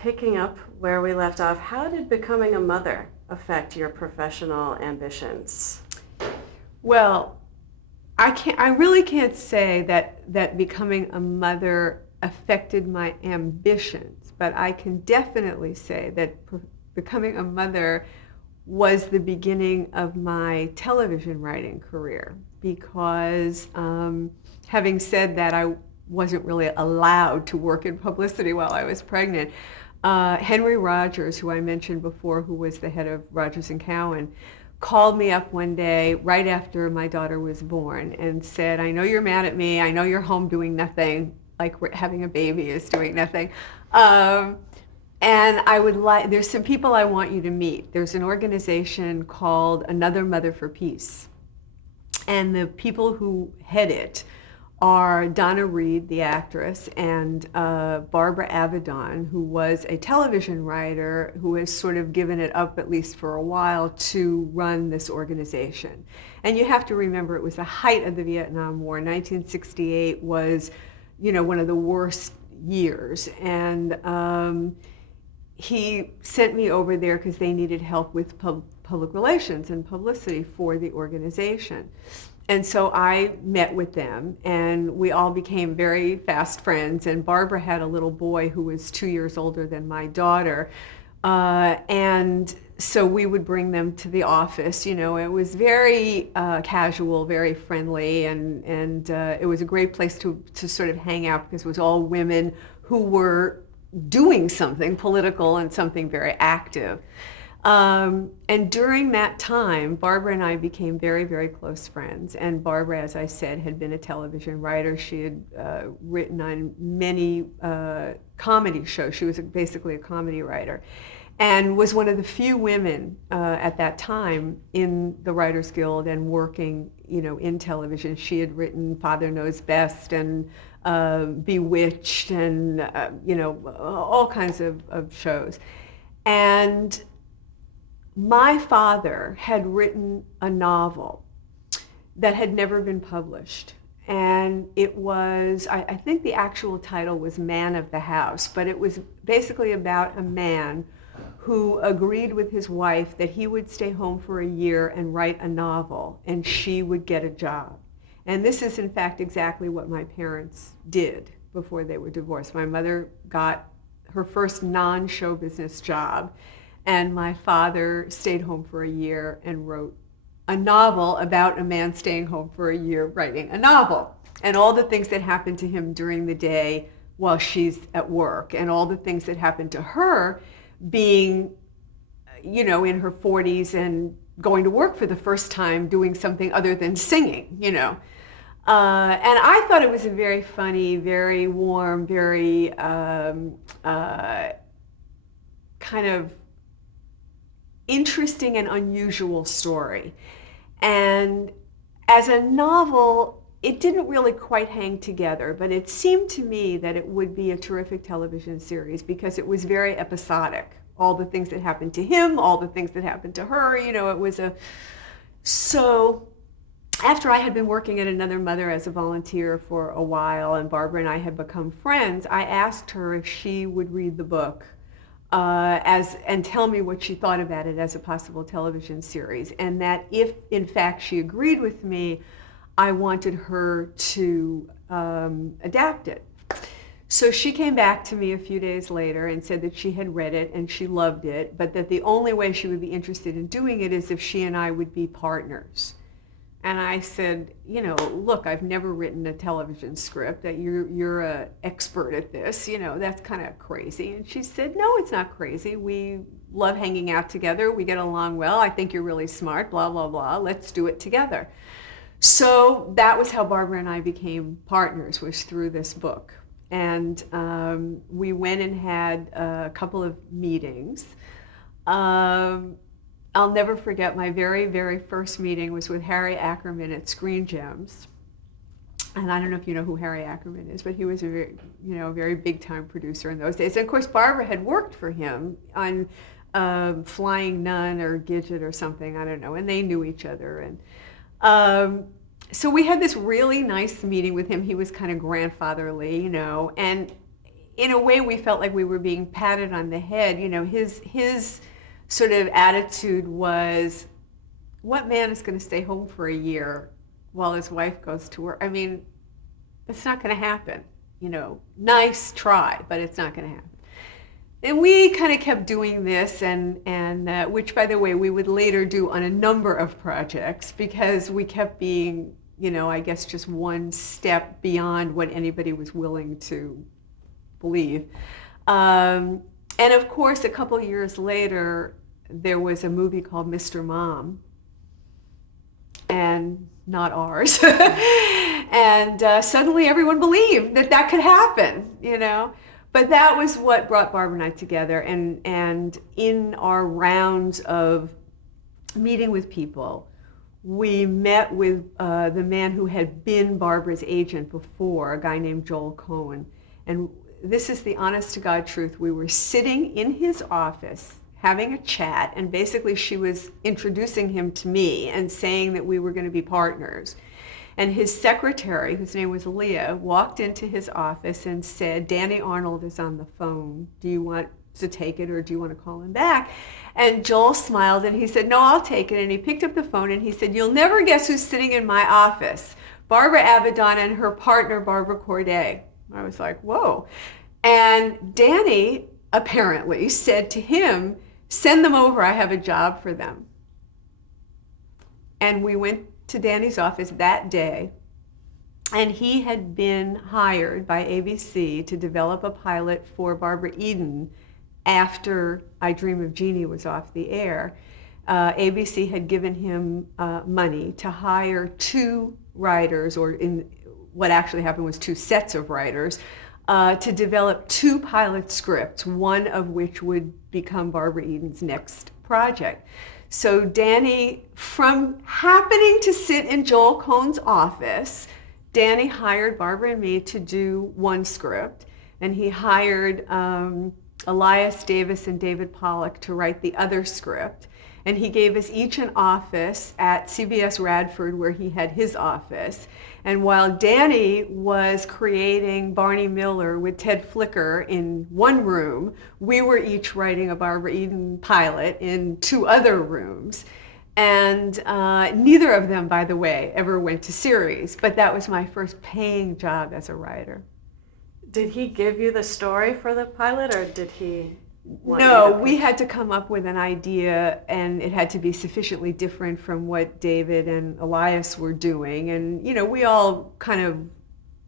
picking up where we left off, how did becoming a mother affect your professional ambitions? Well, I really can't say that becoming a mother affected my ambitions, but I can definitely say that becoming a mother was the beginning of my television writing career because having said that, I wasn't really allowed to work in publicity while I was pregnant. Henry Rogers, who I mentioned before, who was the head of Rogers and Cowan, called me up one day right after my daughter was born and said, I know you're mad at me. I know you're home doing nothing, like having a baby is doing nothing. And I would like, there's some people I want you to meet. There's an organization called Another Mother for Peace. And the people who head it are Donna Reed, the actress, and Barbara Avedon, who was a television writer who has sort of given it up, at least for a while, to run this organization. And you have to remember it was the height of the Vietnam War. 1968 was, one of the worst years. And he sent me over there because they needed help with public relations and publicity for the organization. And so I met with them, and we all became very fast friends. And Barbara had a little boy who was 2 years older than my daughter. And so we would bring them to the office. It was very casual, very friendly, and it was a great place to sort of hang out because it was all women who were doing something political and something very active. And during that time, Barbara and I became very, very close friends. And Barbara, as I said, had been a television writer. She had written on many comedy shows. She was basically a comedy writer and was one of the few women at that time in the Writers Guild and working, in television. She had written Father Knows Best and Bewitched and, all kinds of shows. And my father had written a novel that had never been published. And it was, I think the actual title was Man of the House, but it was basically about a man who agreed with his wife that he would stay home for a year and write a novel, and she would get a job. And this is, in fact, exactly what my parents did before they were divorced. My mother got her first non-show business job, and my father stayed home for a year and wrote a novel about a man staying home for a year writing a novel, and all the things that happened to him during the day while she's at work, and all the things that happened to her being, in her 40s and going to work for the first time doing something other than singing, And I thought it was a very funny, very warm, very kind of interesting and unusual story. And as a novel, it didn't really quite hang together, but it seemed to me that it would be a terrific television series because it was very episodic. All the things that happened to him, all the things that happened to her, it was So after I had been working at Another Mother as a volunteer for a while and Barbara and I had become friends, I asked her if she would read the book and tell me what she thought about it as a possible television series, and that if in fact she agreed with me, I wanted her to adapt it. So she came back to me a few days later and said that she had read it and she loved it, but that the only way she would be interested in doing it is if she and I would be partners. And I said, look, I've never written a television script. That you're an expert at this. That's kind of crazy. And she said, no, it's not crazy. We love hanging out together. We get along well. I think you're really smart, blah, blah, blah. Let's do it together. So that was how Barbara and I became partners, was through this book. And we went and had a couple of meetings. I'll never forget my very, very first meeting was with Harry Ackerman at Screen Gems. And I don't know if you know who Harry Ackerman is, but he was a very big-time producer in those days. And of course, Barbara had worked for him on Flying Nun or Gidget or something, I don't know, and they knew each other. And so we had this really nice meeting with him. He was kind of grandfatherly, and in a way, we felt like we were being patted on the head. You know, his sort of attitude was, what man is going to stay home for a year while his wife goes to work? I mean, it's not going to happen. You know, nice try, but it's not going to happen. And we kind of kept doing this, and which, by the way, we would later do on a number of projects, because we kept being, you know, I guess just one step beyond what anybody was willing to believe. And of course, a couple of years later, there was a movie called Mr. Mom, and not ours. And suddenly everyone believed that that could happen, you know. But that was what brought Barbara and I together. And in our rounds of meeting with people, we met with the man who had been Barbara's agent before, a guy named Joel Cohen. And this is the honest to God truth. We were sitting in his office having a chat, and basically she was introducing him to me and saying that we were going to be partners. And his secretary, whose name was Leah, walked into his office and said, Danny Arnold is on the phone. Do you want to take it, or do you want to call him back? And Joel smiled and he said, no, I'll take it. And he picked up the phone and he said, you'll never guess who's sitting in my office. Barbara Avedon and her partner, Barbara Corday. I was like, whoa. And Danny apparently said to him, send them over, I have a job for them. And we went to Danny's office that day, and he had been hired by ABC to develop a pilot for Barbara Eden after I Dream of Jeannie was off the air. ABC had given him money to hire 2 writers, or in what actually happened was 2 sets of writers, to develop 2 pilot scripts, one of which would become Barbara Eden's next project. So Danny, from happening to sit in Joel Cohen's office, Danny hired Barbara and me to do one script, and he hired Elias Davis and David Pollack to write the other script. And he gave us each an office at CBS Radford, where he had his office. And while Danny was creating Barney Miller with Ted Flicker in one room, we were each writing a Barbara Eden pilot in 2 other rooms. And neither of them, by the way, ever went to series, but that was my first paying job as a writer. Did he give you the story for the pilot, or did he? No, we had to come up with an idea, and it had to be sufficiently different from what David and Elias were doing. And, you know, we all kind of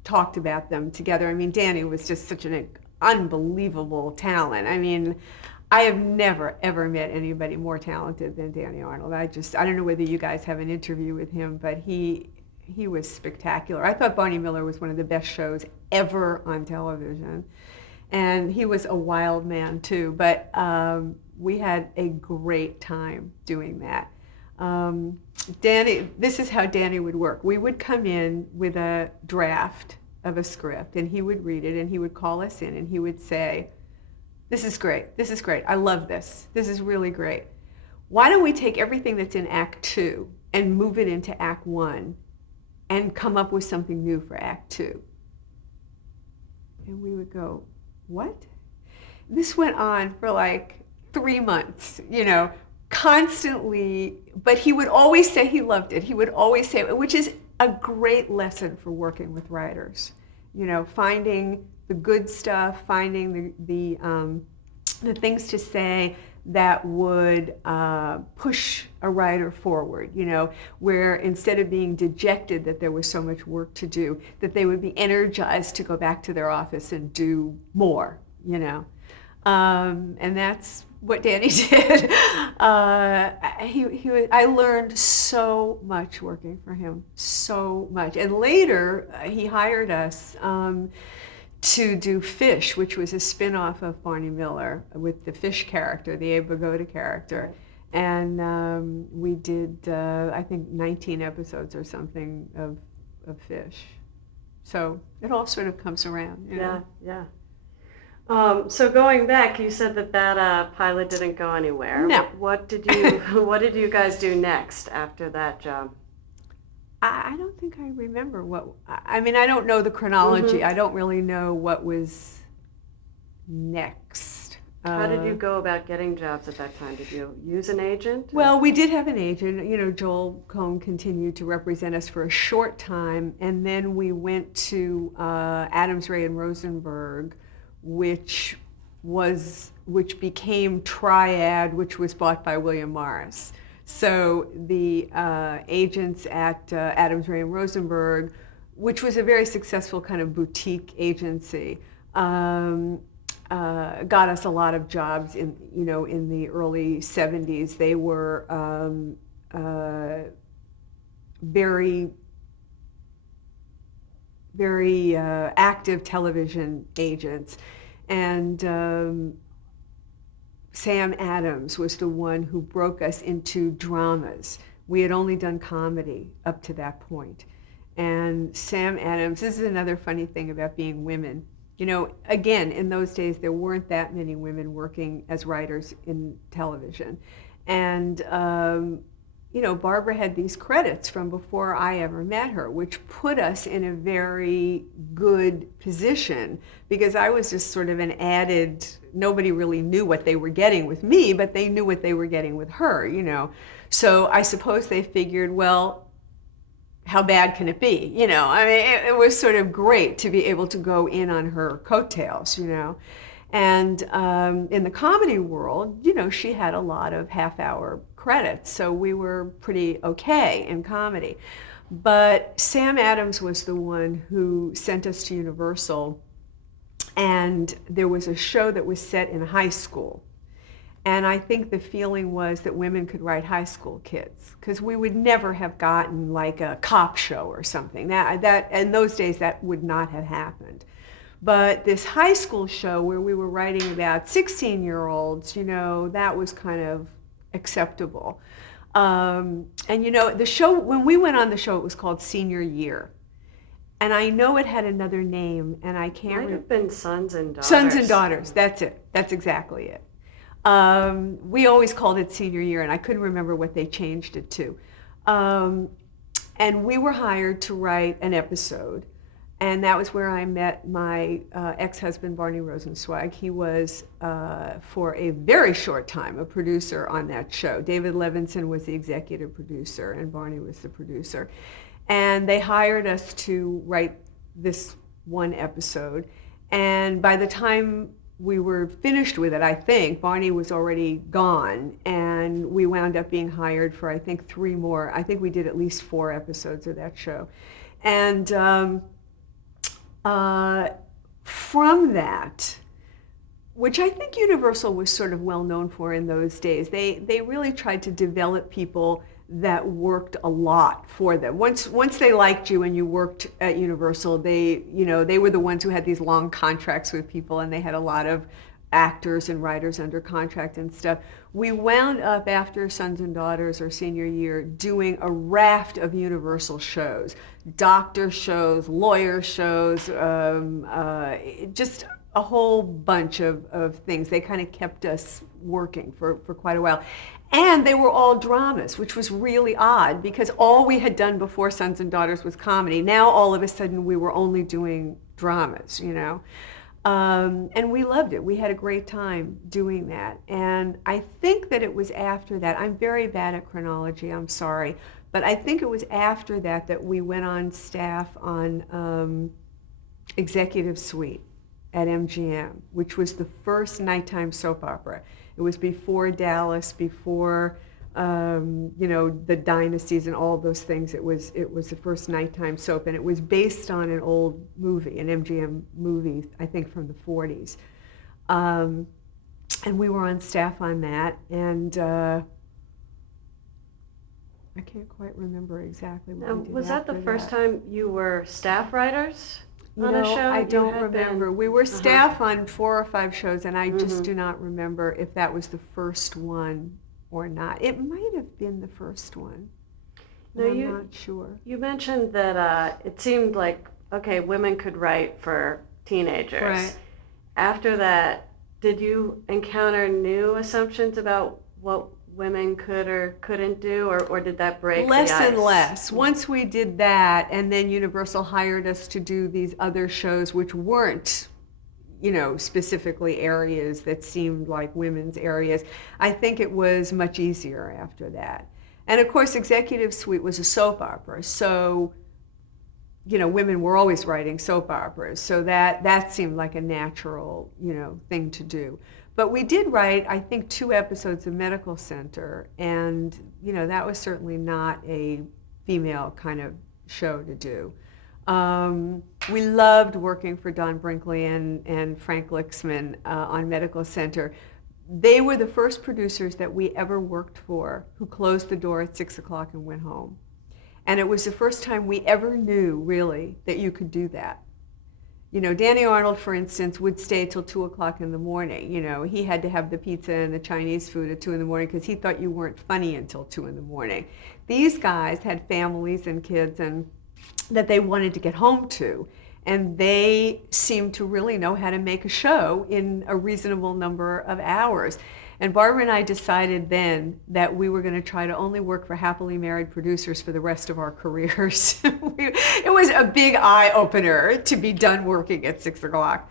talked about them together. I mean, Danny was just such an unbelievable talent. I mean, I have never, ever met anybody more talented than Danny Arnold. I don't know whether you guys have an interview with him, but he was spectacular. I thought Barney Miller was one of the best shows ever on television. And he was a wild man too, but we had a great time doing that. Danny, this is how Danny would work. We would come in with a draft of a script, and he would read it, and he would call us in, and he would say, this is great, I love this is really great. Why don't we take everything that's in Act 2 and move it into Act 1 and come up with something new for Act 2? And we would go, what? This went on for like 3 months, you know, constantly, but he would always say he loved it. He would always say, which is a great lesson for working with writers, you know, finding the good stuff, finding the things to say that would push a writer forward, you know, where instead of being dejected that there was so much work to do, that they would be energized to go back to their office and do more, you know. And that's what Danny did. I learned so much working for him, so much. And later, he hired us to do Fish, which was a spin-off of Barney Miller with the Fish character, the Abe Vigoda character. And we did, I think, 19 episodes or something of Fish. So it all sort of comes around. You know? Yeah. So going back, you said that pilot didn't go anywhere. No. What did you guys do next after that job? I don't think I remember I mean, I don't know the chronology. Mm-hmm. I don't really know what was next? How did you go about getting jobs at that time? Did you use an agent? Well, we did have an agent. Joel Cohn continued to represent us for a short time, and then we went to Adams, Ray, and Rosenberg, which became Triad, which was bought by William Morris. So the agents at Adams, Ray, and Rosenberg, which was a very successful kind of boutique agency, got us a lot of jobs in the early 70s. They were very, very active television agents. And Sam Adams was the one who broke us into dramas. We had only done comedy up to that point. And Sam Adams, this is another funny thing about being women. Again, in those days, there weren't that many women working as writers in television. And, Barbara had these credits from before I ever met her, which put us in a very good position because I was just sort of an added, nobody really knew what they were getting with me, but they knew what they were getting with her, So I suppose they figured, well, how bad can it be? It was sort of great to be able to go in on her coattails, And in the comedy world, she had a lot of half-hour credits, so we were pretty okay in comedy. But Sam Adams was the one who sent us to Universal, and there was a show that was set in high school. And I think the feeling was that women could write high school kids, because we would never have gotten like a cop show or something. That in those days, that would not have happened. But this high school show where we were writing about 16-year-olds, that was kind of acceptable. And the show, when we went on the show, it was called Senior Year. And I know it had another name, and I can't remember. Might have been Sons and Daughters. Sons and Daughters, that's it. That's exactly it. We always called it Senior Year, and I couldn't remember what they changed it to. And we were hired to write an episode, and that was where I met my ex-husband, Barney Rosenzweig. He was, for a very short time, a producer on that show. David Levinson was the executive producer, and Barney was the producer. And they hired us to write this one episode. And by the time we were finished with it, I think, Barney was already gone, and we wound up being hired for, I think, 3 more. I think we did at least 4 episodes of that show. And from that, which I think Universal was sort of well known for in those days, they really tried to develop people that worked a lot for them. Once they liked you and you worked at Universal, they were the ones who had these long contracts with people, and they had a lot of actors and writers under contract and stuff. We wound up, after Sons and Daughters or Senior Year, doing a raft of Universal shows, doctor shows, lawyer shows, just a whole bunch of things. They kind of kept us working for quite a while. And they were all dramas, which was really odd because all we had done before Sons and Daughters was comedy. Now all of a sudden we were only doing dramas, And we loved it. We had a great time doing that. And I think that it was after that. I'm very bad at chronology, I'm sorry. But I think it was after that we went on staff on Executive Suite at MGM, which was the first nighttime soap opera. It was before Dallas, before the dynasties and all those things. It was the first nighttime soap, and it was based on an old movie, an MGM movie, I think from the 40s. And we were on staff on that, and I can't quite remember exactly what we did. Was that the first time you were staff writers on a show? I don't remember. We were staff on 4 or 5 shows, and I just do not remember if that was the first one or not. It might have been the first one. No, I'm not sure. You mentioned that it seemed like, okay, women could write for teenagers. Right. After that, did you encounter new assumptions about what women could or couldn't do, or did that break less the ice? and less. Once we did that, and then Universal hired us to do these other shows which weren't, specifically areas that seemed like women's areas. I think it was much easier after that. And of course, Executive Suite was a soap opera, so women were always writing soap operas, so that seemed like a natural, thing to do. But we did write, I think, 2 episodes of Medical Center, and that was certainly not a female kind of show to do. We loved working for Don Brinkley and Frank Lixman on Medical Center. They were the first producers that we ever worked for who closed the door at 6 o'clock and went home. And it was the first time we ever knew, really, that you could do that. Danny Arnold, for instance, would stay till 2 o'clock in the morning. He had to have the pizza and the Chinese food at 2 in the morning because he thought you weren't funny until 2 in the morning. These guys had families and kids and that they wanted to get home to. And they seemed to really know how to make a show in a reasonable number of hours. And Barbara and I decided then that we were going to try to only work for happily married producers for the rest of our careers. It was a big eye-opener to be done working at 6 o'clock.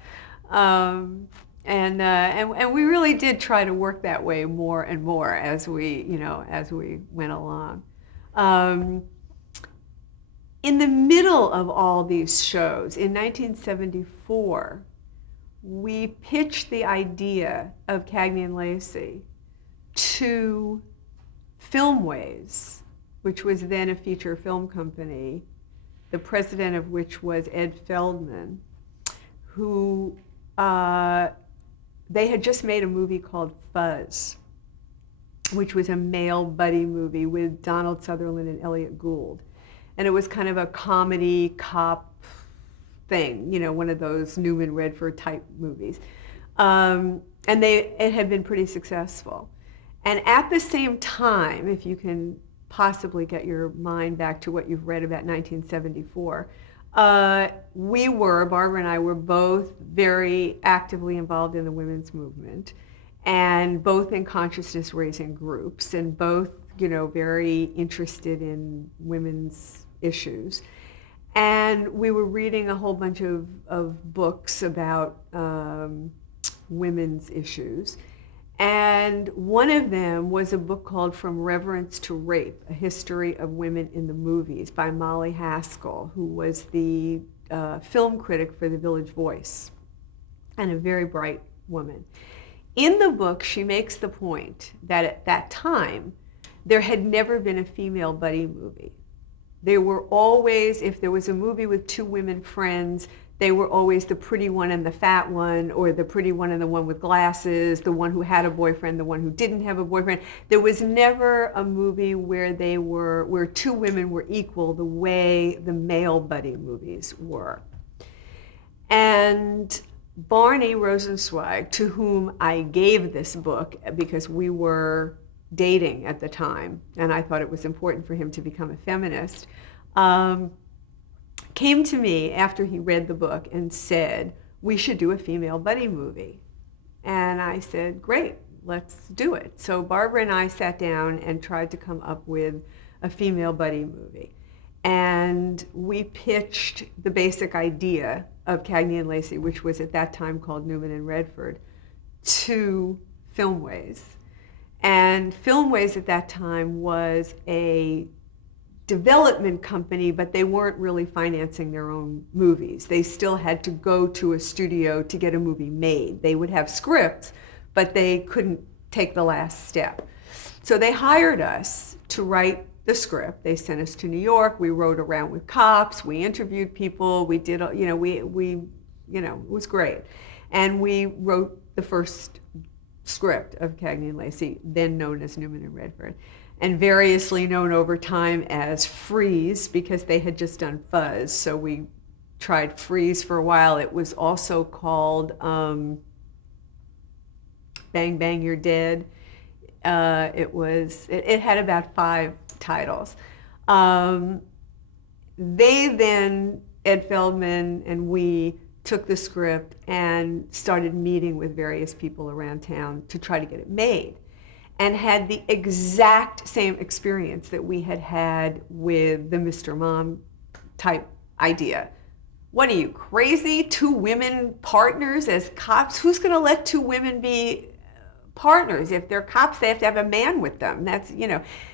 And we really did try to work that way more and more as we went along. In the middle of all these shows, in 1974, we pitched the idea of Cagney and Lacey to Filmways, which was then a feature film company, the president of which was Ed Feldman, who they had just made a movie called Fuzz, which was a male buddy movie with Donald Sutherland and Elliot Gould. And it was kind of a comedy cop thing, one of those Newman Redford type movies. And it had been pretty successful. And at the same time, if you can possibly get your mind back to what you've read about 1974, Barbara and I were both very actively involved in the women's movement, and both in consciousness raising groups, and both very interested in women's issues. And we were reading a whole bunch of books about women's issues. And one of them was a book called From Reverence to Rape, A History of Women in the Movies by Molly Haskell, who was the film critic for The Village Voice, and a very bright woman. In the book, she makes the point that at that time, there had never been a female buddy movie. There were always, if there was a movie with 2 women friends, they were always the pretty one and the fat one, or the pretty one and the one with glasses, the one who had a boyfriend, the one who didn't have a boyfriend. There was never a movie where 2 women were equal the way the male buddy movies were. And Barney Rosenzweig, to whom I gave this book because we were dating at the time, and I thought it was important for him to become a feminist, came to me after he read the book and said, we should do a female buddy movie. And I said, great, let's do it. So Barbara and I sat down and tried to come up with a female buddy movie. And we pitched the basic idea of Cagney and Lacey, which was at that time called Newman and Redford, to Filmways. And Filmways at that time was a development company, but they weren't really financing their own movies. They still had to go to a studio to get a movie made. They would have scripts, but they couldn't take the last step. So they hired us to write the script. They sent us to New York. We rode around with cops. We interviewed people. We did, it was great. And we wrote the first script of Cagney and Lacey, then known as Newman and Redford, and variously known over time as Freeze, because they had just done Fuzz. So we tried Freeze for a while. It was also called Bang Bang You're Dead. It had about 5 titles. They then, Ed Feldman and we, took the script and started meeting with various people around town to try to get it made, and had the exact same experience that we had had with the Mr. Mom type idea. What are you, crazy? 2 women partners as cops? Who's going to let 2 women be partners? If they're cops, they have to have a man with them. That's,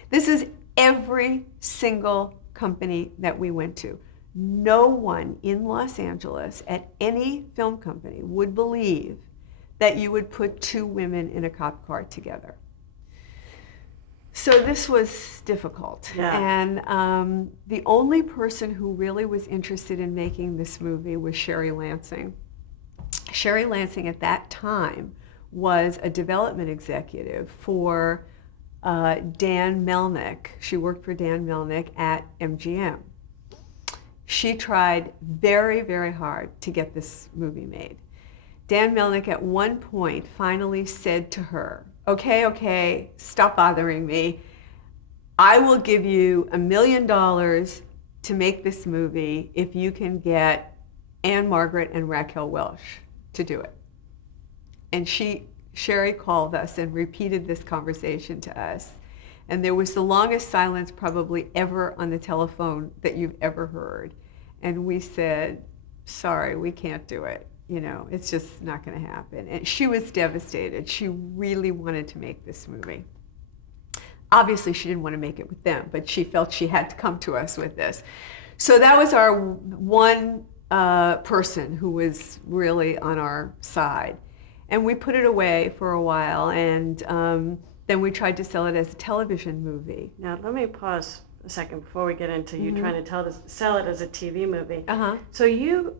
this is every single company that we went to. No one in Los Angeles at any film company would believe that you would put 2 women in a cop car together. So this was difficult. Yeah. And the only person who really was interested in making this movie was Sherry Lansing. Sherry Lansing at that time was a development executive for Dan Melnick. She worked for Dan Melnick at MGM. She tried very, very hard to get this movie made. Dan Melnick at one point finally said to her, okay, stop bothering me. I will give you $1 million to make this movie if you can get Anne Margaret and Raquel Welch to do it. And Sherry called us and repeated this conversation to us. And there was the longest silence probably ever on the telephone that you've ever heard. And we said, sorry, we can't do it. It's just not going to happen. And she was devastated. She really wanted to make this movie. Obviously, she didn't want to make it with them, but she felt she had to come to us with this. So that was our one person who was really on our side. And we put it away for a while, and then we tried to sell it as a television movie. Now, let me pause a second before we get into you trying to sell it as a TV movie. So you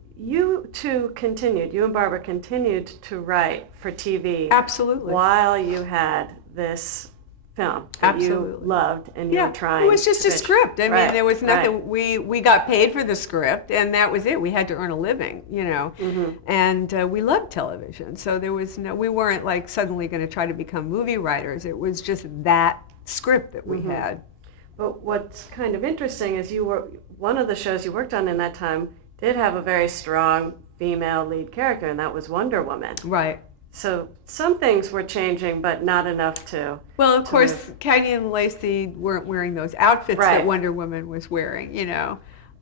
two continued, you and Barbara continued to write for TV. Absolutely. While you had this film that you loved and you were trying. It was just a script. I mean, there was nothing. Right. We got paid for the script, and that was it. We had to earn a living, and we loved television. So there was we weren't like suddenly going to try to become movie writers. It was just that script that we had. But what's kind of interesting is one of the shows you worked on in that time did have a very strong female lead character, and that was Wonder Woman. Right. So some things were changing, but not enough to... Well, of course, Cagney and Lacey weren't wearing those outfits that Wonder Woman was wearing,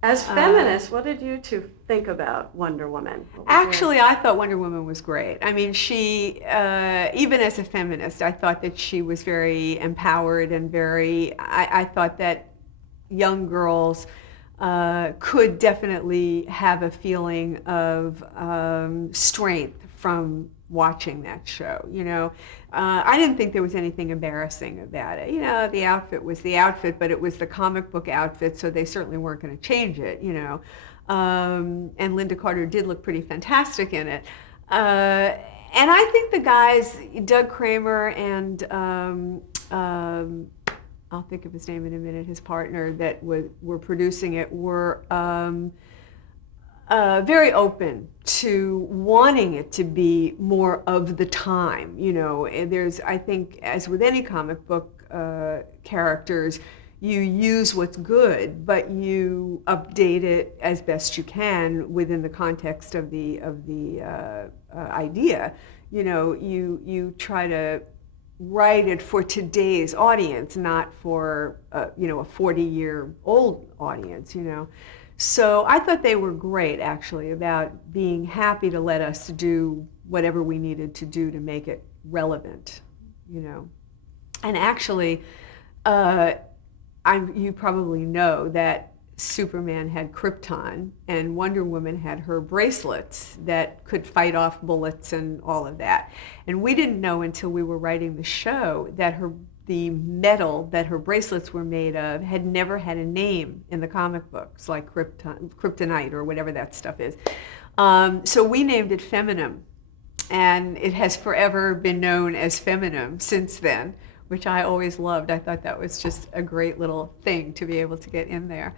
As feminists, what did you two think about Wonder Woman? Actually, I thought Wonder Woman was great. I mean, she, even as a feminist, I thought that she was very empowered and I thought that young girls could definitely have a feeling of strength from watching that show. I didn't think there was anything embarrassing about it. The outfit was the outfit, but it was the comic book outfit, so they certainly weren't going to change it. And Linda Carter did look pretty fantastic in it. And I think the guys, Doug Kramer and I'll think of his name in a minute, his partner that were producing it, were very open to wanting it to be more of the time. There's, I think, as with any comic book characters, you use what's good, but you update it as best you can within the context of the idea. You try to write it for today's audience, not for a 40-year-old audience. So I thought they were great, actually, about being happy to let us do whatever we needed to do to make it relevant, And actually, you probably know that Superman had Krypton and Wonder Woman had her bracelets that could fight off bullets and all of that. And we didn't know until we were writing the show that the metal that her bracelets were made of had never had a name in the comic books, like kryptonite or whatever that stuff is. So we named it Feminine, and it has forever been known as Feminine since then, which I always loved. I thought that was just a great little thing to be able to get in there.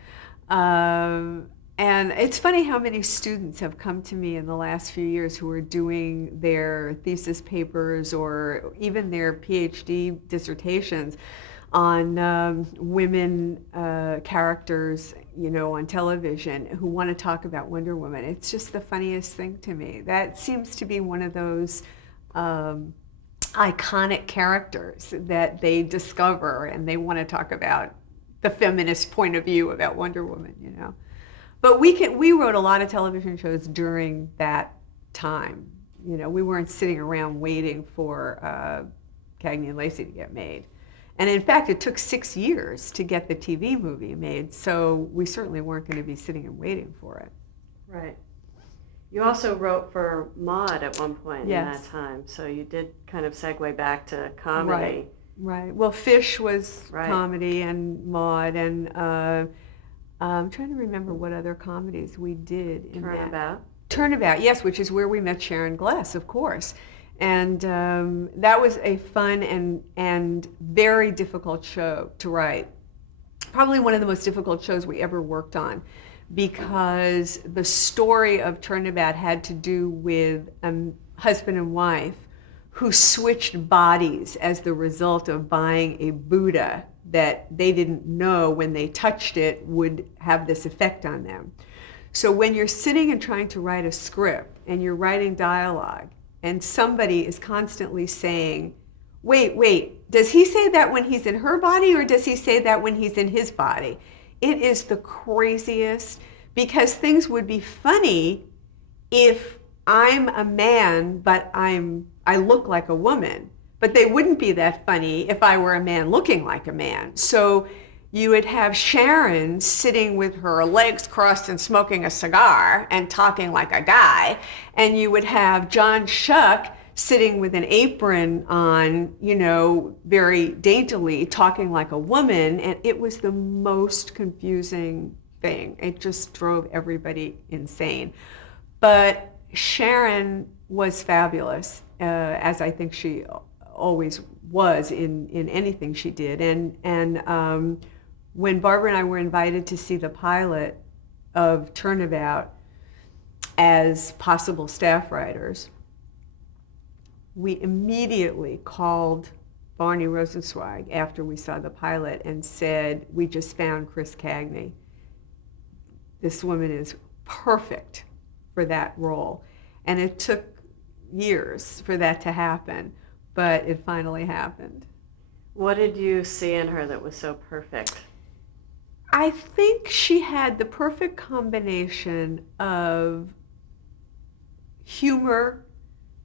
And it's funny how many students have come to me in the last few years who are doing their thesis papers or even their PhD dissertations on women characters, on television, who want to talk about Wonder Woman. It's just the funniest thing to me. That seems to be one of those iconic characters that they discover, and they want to talk about the feminist point of view about Wonder Woman, But we wrote a lot of television shows during that time. You know, we weren't sitting around waiting for Cagney and Lacey to get made. And in fact, it took 6 years to get the TV movie made, so we certainly weren't going to be sitting and waiting for it. Right. You also wrote for Maude at one point Yes. in that time, so you did kind of segue back to comedy. Right. Well, Fish was Right. comedy, and Maude, and I'm trying to remember what other comedies we did in that. Turnabout. Turnabout, yes, which is where we met Sharon Gless, of course. And that was a fun and very difficult show to write. Probably one of the most difficult shows we ever worked on, because the story of Turnabout had to do with a husband and wife who switched bodies as the result of buying a Buddha that they didn't know when they touched it would have this effect on them. So when you're sitting and trying to write a script and you're writing dialogue and somebody is constantly saying, wait, does he say that when he's in her body or does he say that when he's in his body? It is the craziest, because things would be funny if I'm a man but I look like a woman, but they wouldn't be that funny if I were a man looking like a man. So you would have Sharon sitting with her legs crossed and smoking a cigar and talking like a guy, and you would have John Shuck sitting with an apron on, you know, very daintily talking like a woman, and it was the most confusing thing. It just drove everybody insane. But Sharon was fabulous, as I think she always was in anything she did. And when Barbara and I were invited to see the pilot of Turnabout as possible staff writers, we immediately called Barney Rosenzweig after we saw the pilot and said, we just found Chris Cagney. This woman is perfect for that role. And it took years for that to happen, but it finally happened. What did you see in her that was so perfect? I think she had the perfect combination of humor,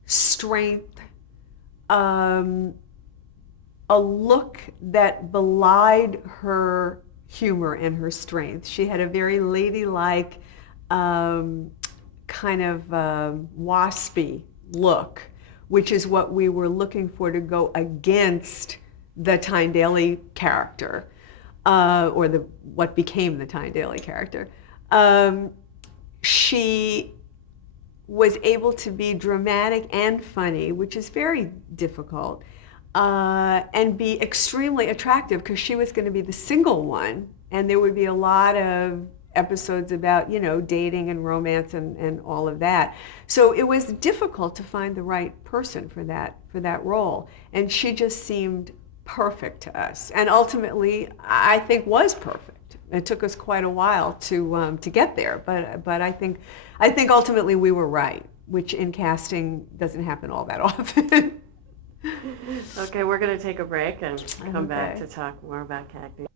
strength, a look that belied her humor and her strength. She had a very ladylike, kind of waspy look, which is what we were looking for to go against the Tyne Daly character, or what became the Tyne Daly character. She was able to be dramatic and funny, which is very difficult, and be extremely attractive, because she was going to be the single one, and there would be a lot of episodes about, you know, dating and romance and all of that. So it was difficult to find the right person for that role, and she just seemed perfect to us, and ultimately I think was perfect. It took us quite a while to get there, but I think ultimately we were right, which in casting doesn't happen all that often. Okay, we're going to take a break and come back to talk more about Cagney.